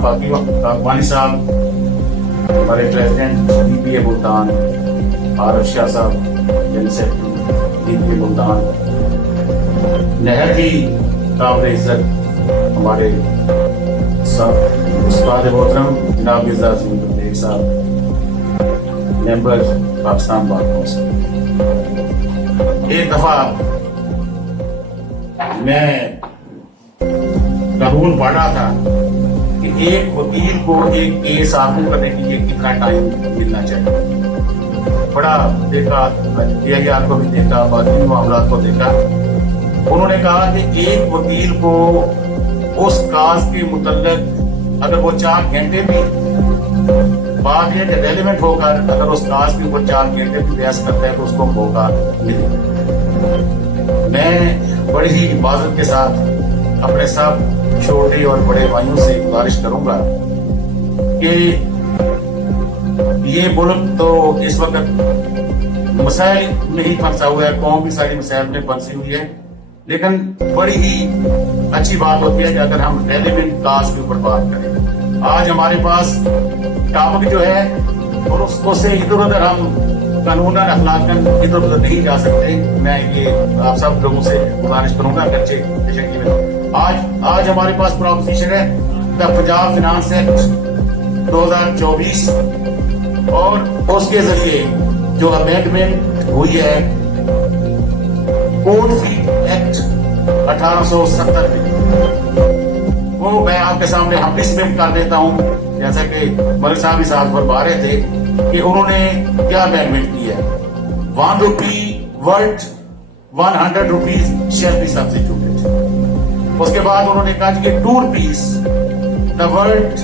वानी साहब, हमारे प्रेसिडेंट DPA मुल्तान, आरिफ शाह साहब जनरल सेक्रेटरी DPA मुल्तान, नहर की काबिल इज्जत हमारे सब उस्ताद मोहतरम जनाब मिर्जा अजीम बेग साहब, मेंबर पाकिस्तान बार काउंसिल। एक दफा मैं कानून पढ़ रहा था कि एक वकील को एक केस आगू करने के लिए कितना टाइम मिलना चाहिए। बड़ा देखा, DIR को भी देखा, बाकी मामला को देखा। उन्होंने कहा कि एक वकील को उस काज के मुतल्लिक अगर वो 4 घंटे भी, बात यह कि रेलिवेंट होकर अगर उस काज के ऊपर 4 घंटे भी बहस करता है तो उसको मौका मिले। मैं बड़ी ही हिफाजत के साथ अपने सब छोटे और बड़े भाइयों से गुजारिश करूंगा कि ये मुल्क तो इस वक्त मसाइल में ही फंसा हुआ है, कौम भी सारी मसाइल में फंसी हुई है, लेकिन बड़ी ही अच्छी बात होती है कि अगर हम रेलिवेंट काज के ऊपर बात करें। आज हमारे पास टॉपिक जो है और उसको से इधर उधर हम कानूनन अखलाकन इधर उधर नहीं जा सकते। मैं ये आप सब लोगों से गुजारिश करूंगा कि अच्छे में आज हमारे पास प्रोपोजिशन है द पंजाब फिनांस एक्ट 2024 और उसके जरिए जो अमेंडमेंट हुई है कोड फी एक्ट 1870 में, वो मैं आपके सामने अप्रिशिएट कर देता हूं। जैसा कि मलिक साहब इस आज फरमा रहे थे कि उन्होंने क्या अमेंडमेंट की है। 1 rupee worth 100 rupees shall be substituted. उसके बाद उन्होंने कहा कि 2 rupees the worth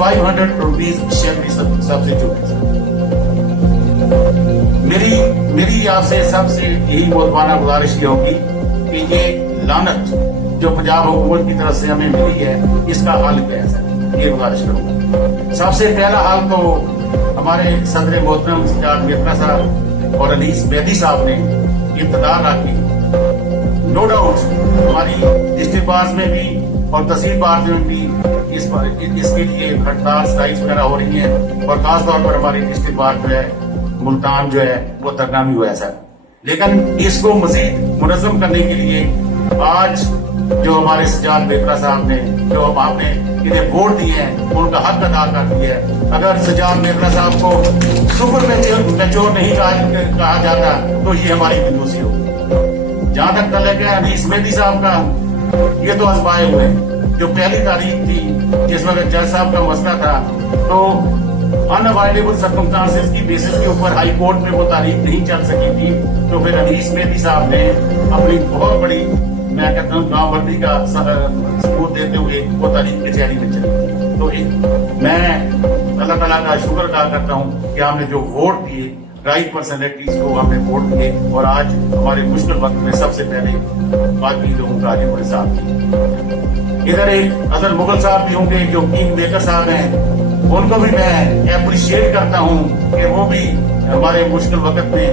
500 rupees shall be substituted. मेरी आपसे सबसे यही मोहतबाना गुजारिश ये होगी कि ये लानत जो पंजाब हुकूमत की तरफ से हमें मिली है, इसका हल कैसे है, ये गुजारिश करूंगा। सबसे पहला हल तो हमारे सदर मोहतरम सज्जाद मिर्जा साहब और अनीस बेदी साहब ने इब्तिदा रखी। नो डाउट हमारी डिस्ट्रिक्ट बार्स में भी और तहसील बार्स में भी इसके लिए हड़ताल स्ट्राइक्स वगैरह हो रही हैं और खासतौर पर हमारी डिस्ट्रिक्ट बार जो है मुल्तान जो है वो धरना भी हुआ है सर। लेकिन इसको मजीद मुनज़्ज़म करने के लिए आज जो हमारे सज्जाद मिर्जा साहब ने जो आपने इन्हें वोट दिए हैं उनका हक अदा कर दिया है। अगर सज्जाद मिर्जा साहब को सुपर मैच्योर नहीं कहा जाता तो ये हमारी कंजूसी होगी। जहां तक तल्लुक है अनीस बेदी साहब का, ये तो अजमाए हुए जो पहली तारीख थी जिस वक्त जज साहब का मसला था तो अनअवॉइडेबल सर्कमस्टांसेस की बेसिस के ऊपर हाई कोर्ट में वो तारीख नहीं चल सकी थी, तो फिर अनीस बेदी साहब ने अपनी बहुत बड़ी, मैं कहता हूँ, गांव वर्दी का सबूत देते हुए वो तारीख कचहरी में चली। तो मैं अल्लाह ताला का शुक्र अदा करता हूँ कि हमने जो वोट दिए राइट पर्सनैलिटीज को हमने वोट दिए और आज हमारे मुश्किल वक्त में सबसे पहले बाकी लोगों का आगे हमारे साथ थी। इधर एक अदर मुगल साहब भी होंगे जो किंग मेकर साहब हैं, उनको भी मैं अप्रिशिएट करता हूँ कि वो भी हमारे मुश्किल वक्त में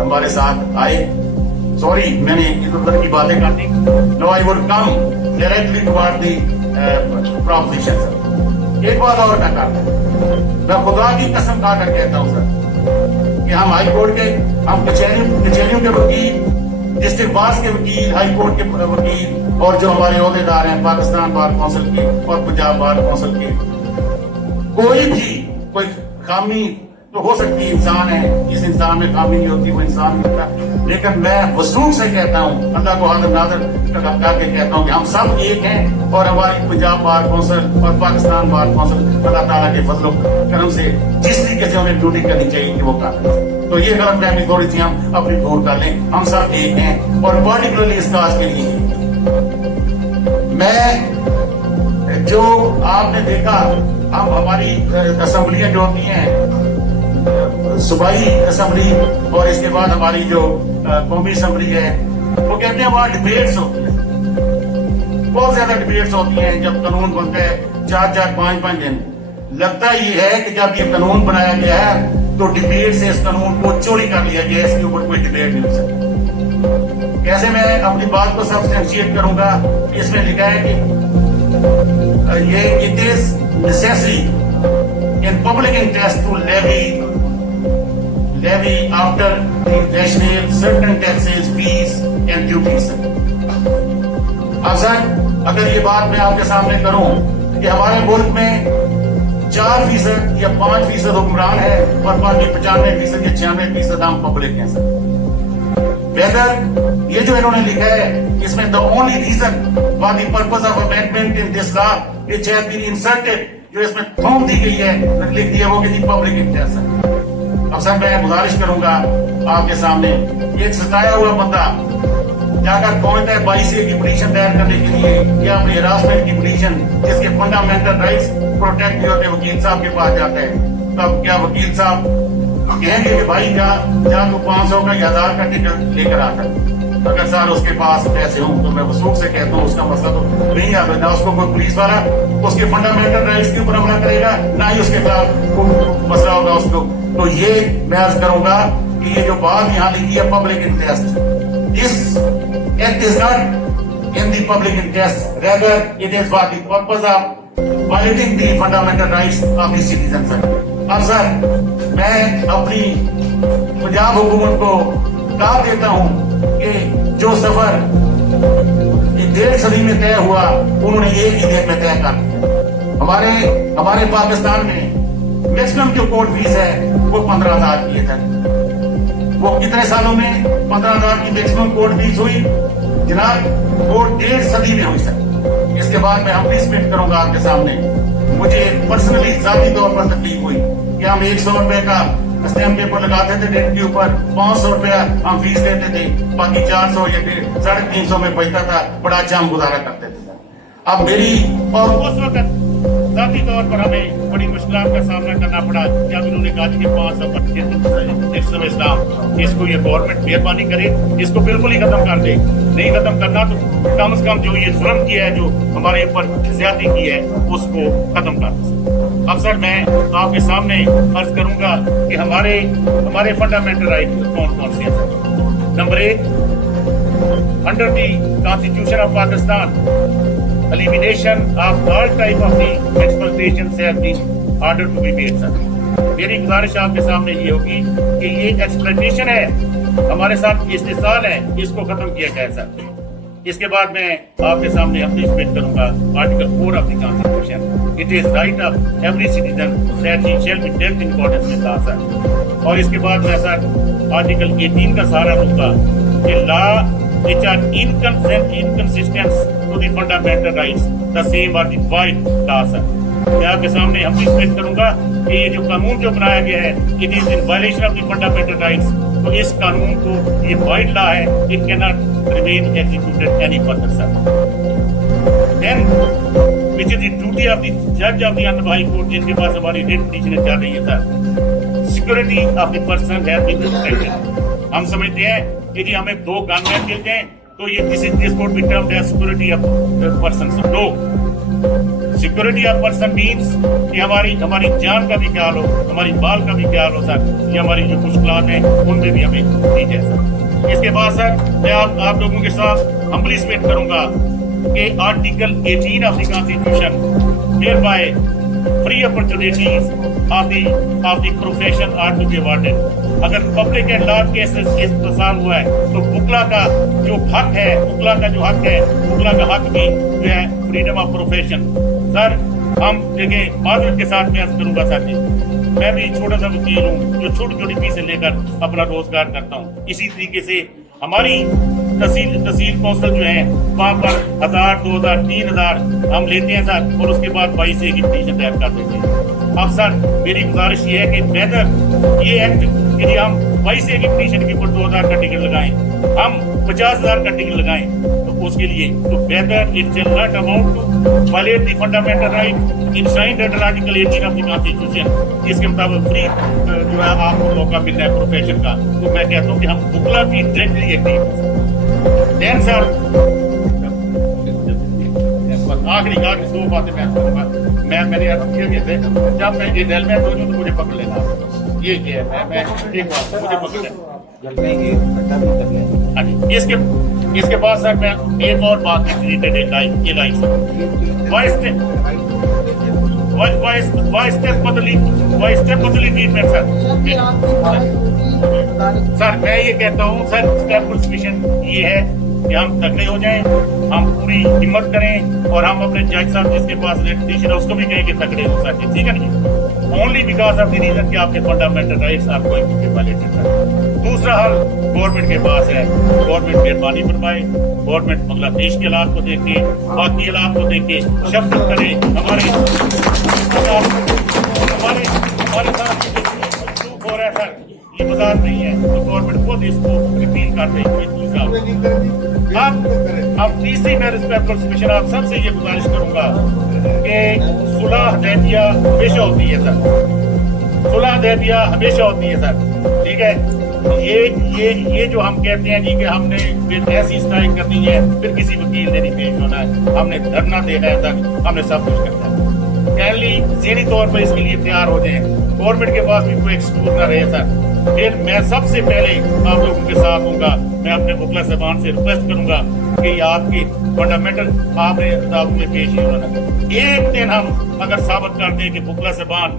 हमारे साथ आए। सॉरी मैंने इधर उधर की बातें कर दी। No I would come directly toward the proposition sir. एक बात और मैं करता हूँ, मैं खुदा की कसम खा कर कहता हूँ सर कि हम हाई कोर्ट के, हम कचहरियों के वकील, डिस्ट्रिक्ट बार्स के वकील, हाई कोर्ट के वकील और जो हमारे ओहदेदार हैं पाकिस्तान बार काउंसिल के और पंजाब बार काउंसिल के, कोई खामी तो हो सकती है, इंसान है, जिस इंसान में खामी नहीं होती वो इंसान नहीं होता। लेकिन मैं वसूख से कहता हूँ, अल्लाह को हाजिर नाज़िर करके कहता हूँ कि हम सब एक हैं और हमारी पंजाब बार काउंसिल और पाकिस्तान बार काउंसिल अल्लाह ताला के फजल करम से जिस तरीके से हमें ड्यूटी करनी चाहिए कि वो कर। तो ये गलत फहमी थोड़ी सी हम अपनी दूर कर लें, हम सब एक हैं और पर्टिकुलरली इस काज के लिए मैं जो आपने देखा, हम हमारी असेंबलियां जो होती हैं सूबाई असेंबली और इसके बाद हमारी जो कौमी असेंबली है, वो कहते हैं वहां डिबेट्स होती हैं, बहुत ज्यादा डिबेट्स होती हैं। जब कानून बनता है 4-4, 5-5 दिन लगता ये है कि जब ये कानून बनाया गया है तो डिबेट से इस कानून को चोरी कर लिया गया, इसके ऊपर कोई डिबेट नहीं हो सकती। कैसे मैं अपनी बात को सब्सटेंशिएट करूंगा, इसमें लिखा है कि it is necessary in public interest to levy after the rationale certain taxes, fees and duties. अब सर अगर ये बात मैं आपके सामने करूं कि हमारे मुल्क में 4% या 5% हुक्मरान है और बाकी 95% या 96% हम पब्लिक हैं सर। वेदर ये जो इन्होंने लिखा है इसमें the only reason for the purpose of amendment in this law which has been inserted, जो इसमें थोम दी गई है, लिख दिया वो कि पब्लिक इंटरेस्ट है। अब सर मैं गुजारिश करूंगा आपके सामने, एक सताया हुआ बंदा जाकर पहुंचता है 22A की पिटीशन दायर करने के लिए या अपनी हिरासमेंट की पिटीशन, जिसके फंडामेंटल राइट्स प्रोटेक्ट नहीं होते, वकील साहब के पास जाता है। तब क्या वकील साहब कहेंगे कि भाई जा तो 500 का या 1000 का टिकट लेकर आता है। अगर सर उसके पास पैसे हों तो मैं वसूख से कहता हूँ उसका मसला तो नहीं आता, ना उसको कोई पुलिस वाला उसके फंडामेंटल राइट्स के ऊपर हमला करेगा, ना ही उसके खिलाफ मसला होगा उसको। तो ये मैं अर्ज करूंगा कि ये जो बात यहाँ लिखी है public interest, this act is not in the public interest, rather it is for the purpose of violating the fundamental rights of the citizen. Sir अब सर मैं अपनी पंजाब हुकूमत को दाव देता हूँ कि जो सफर 1.5 सदी में तय हुआ उन्होंने एक ही दिन में तय कर दिया। हमारे पाकिस्तान में मैक्सिमम जो कोर्ट फीस है वो 15,000 की है। वो कितने सालों में 15,000 की मैक्सिमम कोर्ट फीस हुई जनाब? वो 1.5 सदी में हुई सर। इसके बाद मैं हम स्पेक्ट करूंगा आपके सामने, मुझे पर्सनली जाती तौर पर तकलीफ हुई कि हम 100 रुपए का स्टैम्प पेपर लगाते थे डेट के ऊपर, 500 रुपया हम फीस देते थे, बाकी 400 या 350 में बचता था, बड़ा अच्छा हम गुजारा करते थे। अब मेरी और उस वक्त जाती तौर पर हमें बड़ी मुश्किलात का सामना करना पड़ा जब इन्होंने कहा कि 500 इस्लाम इसको ये गवर्नमेंट मेहरबानी करे, इसको बिल्कुल ही खत्म कर दे। नहीं खत्म करना तो कम से कम जो ये जुल्म किया है, जो हमारे ऊपर ज्यादती की है, उसको खत्म कर दे। अब सर मैं आपके सामने अर्ज करूंगा कि हमारे फंडामेंटल राइट कौन कौन से हैं। Number 1, under the constitution of Pakistan elimination of all type of the exploitations have been ordered to be made sir। मेरी गुजारिश आपके सामने ये होगी कि ये एक्सप्लॉइटेशन है, हमारे साथ इस्तेसाल है, इसको खत्म किया जाए सर। इसके बाद मैं आपके सामने अपनी स्पीच करूंगा article 4 of the constitution, it is right of every citizen that he shall be dealt in accordance with law sir. और इसके बाद मैं सर आर्टिकल 18 का सहारा लूंगा कि law which are inconsistent to the fundamental rights, the same are the void laws sir। मैं आपके सामने हम स्पष्ट करूंगा कि ये जो कानून जो बनाया गया है, it is in violation of the fundamental rights. तो इस कानून को ये void law है, it can not remain executed any further sir. Then which is the duty of the judge of the Honorable High Court, जिनके पास हमारी writ petition चल रही है sir. Security of the person has been protected. हम समझते हैं यदि हमें 2 गनमैन मिलते हैं तो ये this code be termed as security of person. No, security of person means कि हमारी जान का भी ख्याल हो, हमारी बाल का भी ख्याल हो सर, ये हमारी जो मुश्किलात हैं उनमें भी हमें दी जाए सर। इसके बाद सर मैं आप लोगों के साथ हम्बली स्पेक्ट करूंगा कि article 18 of the constitution hereby free opportunities of the profession are to be awarded. अगर पब्लिक एंड लॉ केसेस इंतजाम हुआ है तो बुकला का जो हक है, बुकला का हक भी जो है फ्रीडम ऑफ प्रोफेशन सर। हम देखें माजरत के साथ मैं अर्ज करूंगा सर जी, मैं भी छोटा सा वकील हूँ जो छोटी फीसें लेकर अपना रोजगार करता हूँ। इसी तरीके से हमारी तहसील कौंसल जो है वहाँ पर 1000, 2000, 3000 हम लेते हैं सर, और उसके बाद 22A की पिटीशन दायर कर देते हैं। अब सर मेरी गुजारिश ये है कि बेहतर ये एक्ट यदि हम 22A की पिटीशन के ऊपर 2000 का टिकट लगाएं, हम 50,000 का टिकट लगाएं, तो उसके लिए तो बेहतर it shall not amount to violate the fundamental right enshrined under article 18 of the constitution. इसके मुताबिक फ्री जो है आपको मौका मिल रहा है प्रोफेशन का, तो मैं कहता हूँ कि हम बुकला भी डायरेक्टली एक्टिव। देन सर आखिरी 2 बातें मैं करूंगा। मैंने अर्ज किया कि जब मैं ये जेल में तो मुझे पकड़ लेना, ये है मैं एक बात मुझे पकड़ लेना। اس کے بعد سر میں ایک اور بات ریلیٹڈ ہے یہ لائف ٹریٹمنٹ سر میں یہ کہتا ہوں سر اسٹیپ مشن یہ ہے کہ ہم تگڑے ہو جائیں, ہم پوری ہمت کریں اور ہم اپنے جج صاحب جس کے پاس ریلیٹیشن ہے اس کو بھی کہیں کہ تگڑے ہو سکے, ٹھیک ہے نا, only because of the reason کہ آپ کے فنڈامنٹل رائٹس آپ کو وائلیٹڈ ہے. دوسرا حل گورنمنٹ کے پاس ہے, گورنمنٹ مہربانی فرمائے, گورنمنٹ بنگلہ دیش کے حالات کو دیکھے, باقی حالات کو دیکھے, شفقت کرے, ہمارے ساتھ سلوک ہو رہا ہے سر یہ مزاج نہیں ہے, تو گورنمنٹ خود اس کو ریپیل کر دے. اب تیسری میں ریسپیکٹ سبمشن آپ سب سے یہ گزارش کروں گا کہ صلح حدیبیہ ہمیشہ ہوتی ہے سر, صلح حدیبیہ ہمیشہ ہوتی ہے سر, ٹھیک ہے. یہ جو ہم کہتے ہیں جی کہ ہم نے پھر ایسی اسٹرائک کرنی ہے, پھر کسی وکیل نے نہیں پیش ہونا ہے, ہم نے دھرنا دینا ہے سر, ہم نے سب کچھ کرنا ہے. کائنڈلی ذہنی طور پر اس کے لیے تیار ہو جائیں, گورنمنٹ کے پاس بھی کوئی ایکسکیوز نہ رہے سر. پھر میں سب سے پہلے آپ لوگوں کے ساتھ ہوں گا, میں اپنے وکلا صاحبان سے ریکویسٹ کروں گا کہ یہ آپ کی فنڈامنٹل آپ نے عدالت میں پیش نہیں ہونا. ایک دن ہم اگر ثابت کر دیں کہ وکلا صاحبان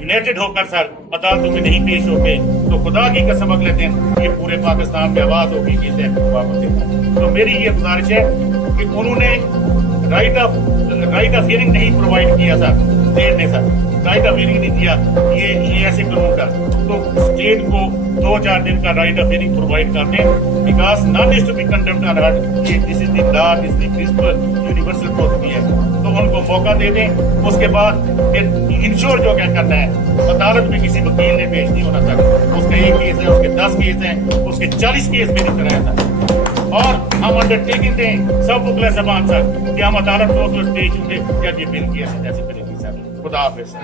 یونائٹڈ ہو کر سر عدالتوں میں نہیں پیش ہو گئے, تو خدا کی قسم اگلے دن یہ پورے پاکستان میں آواز ہوگی کہ واپس دینا. تو میری یہ گزارش ہے کہ انہوں نے رائٹ آف ہیئرنگ نہیں پرووائڈ کیا سر, اسٹیٹ نے سر رائٹ آف ہیئرنگ نہیں دیا, یہ ایسے قانون کا, تو اسٹیٹ کو 2-4 دن کا رائٹ آف ہیئرنگ پرووائڈ کر دیں, because none is to be condemned unheard, this is the law, this is the principle, universal procedure ہے, تو ان کو موقع دے دیں. اس کے بعد پھر انشور جو کیا کرنا ہے, عدالت میں کسی وکیل نے پیش نہیں ہونا سر, اس کا ایک کیس ہے, اس کے 10 کیس ہیں, اس کے 40 کیس میری طرح ہے سر. اور ہم انڈر ٹیکنگ دیں سب وکلا زبان سر کہ ہم عدالت کو پیش ہوں گے جب یہ بل کیا ایسے کریں گے سر. خدا حافظ.